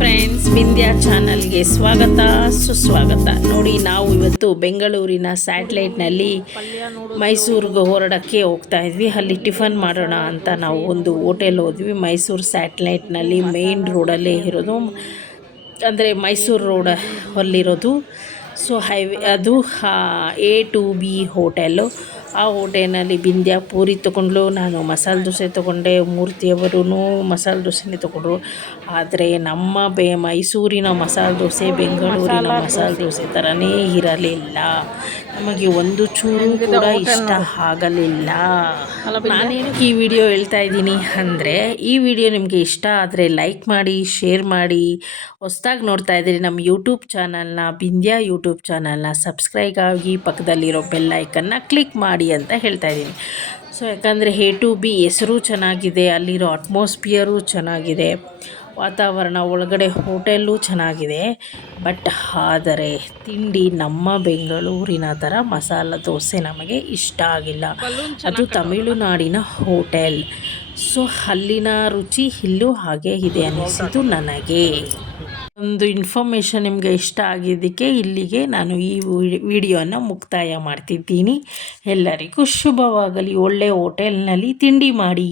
Friends Vindhya ಚಾನಲ್ಗೆ ಸ್ವಾಗತ, ಸುಸ್ವಾಗತ. ನೋಡಿ, ನಾವು ಇವತ್ತು ಬೆಂಗಳೂರಿನ ಸ್ಯಾಟಲೈಟ್ನಲ್ಲಿ ಮೈಸೂರಿಗೆ ಹೊರಡಕ್ಕೆ ಹೋಗ್ತಾ ಇದ್ವಿ. ಅಲ್ಲಿ ಟಿಫನ್ ಮಾಡೋಣ ಅಂತ ನಾವು ಒಂದು ಹೋಟೆಲ್ ಹೋದ್ವಿ. ಮೈಸೂರು ಸ್ಯಾಟಲೈಟ್ನಲ್ಲಿ ಮೇನ್ ರೋಡಲ್ಲೇ ಇರೋದು. ಅಂದರೆ ಮೈಸೂರು ರೋಡ್ ಅಲ್ಲಿರೋದು. ಸೊ ಹೈವೇ ಅದು ಎ ಟು ಬಿ ಹೋಟೆಲ್ಲು ಆ ಹೋಟೆಲ್ನಲ್ಲಿ ಬಿಂದ್ಯ ಪೂರಿ ತೊಗೊಂಡ್ಲು, ನಾನು ಮಸಾಲೆ ದೋಸೆ ತೊಗೊಂಡೆ ಮೂರ್ತಿಯವರೂ ಮಸಾಲೆ ದೋಸೆನೇ ತೊಗೊಂಡ್ರು. ಆದರೆ ನಮ್ಮ ಬೇ, ಮೈಸೂರಿನ ಮಸಾಲೆ ದೋಸೆ, ಬೆಂಗಳೂರಿನ ಮಸಾಲೆ ದೋಸೆ ಥರನೇ ಇರಲಿಲ್ಲ. ನಮಗೆ ಒಂದು ಚೂರು ಕೂಡ ಇಷ್ಟ ಆಗಲಿಲ್ಲ. ನಾನೇನಕ್ಕೆ ಈ ವಿಡಿಯೋ ಹೇಳ್ತಾ ಇದ್ದೀನಿ ಅಂದರೆ ಈ ವಿಡಿಯೋ ನಿಮಗೆ ಇಷ್ಟ ಆದರೆ ಲೈಕ್ ಮಾಡಿ ಶೇರ್ ಮಾಡಿ ಹೊಸ್ದಾಗಿ ನೋಡ್ತಾ ಇದ್ದೀರಿ ನಮ್ಮ ಯೂಟ್ಯೂಬ್ ಚಾನಲ್ನ ಬಿಂದ್ಯಾ ಯೂಟ್ಯೂಬ್ ಚಾನಲ್ನ ಸಬ್ಸ್ಕ್ರೈಬ್ ಆಗಿ ಪಕ್ಕದಲ್ಲಿರೋ ಬೆಲ್ ಐಕನ್ನ ಕ್ಲಿಕ್ ಮಾಡಿ ಅಂತ ಹೇಳ್ತಾ ಇದ್ದೀನಿ. ಸೊ ಯಾಕಂದರೆ ಹೇ ಟು ಬಿ ಹೆಸರು ಚೆನ್ನಾಗಿದೆ ಅಲ್ಲಿರೋ ಅಟ್ಮಾಸ್ಫಿಯರು ಚೆನ್ನಾಗಿದೆ. ವಾತಾವರಣ ಒಳಗಡೆ ಹೋಟೆಲ್ಲು ಚೆನ್ನಾಗಿದೆ. ಬಟ್ ಆದರೆ ತಿಂಡಿ ನಮ್ಮ ಬೆಂಗಳೂರಿನ ಥರ ಮಸಾಲ ದೋಸೆ ನಮಗೆ ಇಷ್ಟ ಆಗಿಲ್ಲ. ಅದು ತಮಿಳುನಾಡಿನ ಹೋಟೆಲ್. ಸೊ ಅಲ್ಲಿನ ರುಚಿ ಇಲ್ಲೂ ಹಾಗೆ ಇದೆ ಅನ್ನಿಸಿತು ನನಗೆ. ಒಂದು ಇನ್ಫಾರ್ಮೇಷನ್ ನಿಮಗೆ ಇಷ್ಟ ಆಗಿದ್ದಕ್ಕೆ ಇಲ್ಲಿಗೆ ನಾನು ಈ ವಿಡಿಯೋನ ಮುಕ್ತಾಯ ಮಾಡ್ತಿದ್ದೀನಿ. ಎಲ್ಲರಿಗೂ ಶುಭವಾಗಲಿ. ಒಳ್ಳೆ ಹೋಟೆಲ್ನಲ್ಲಿ ತಿಂಡಿ ಮಾಡಿ.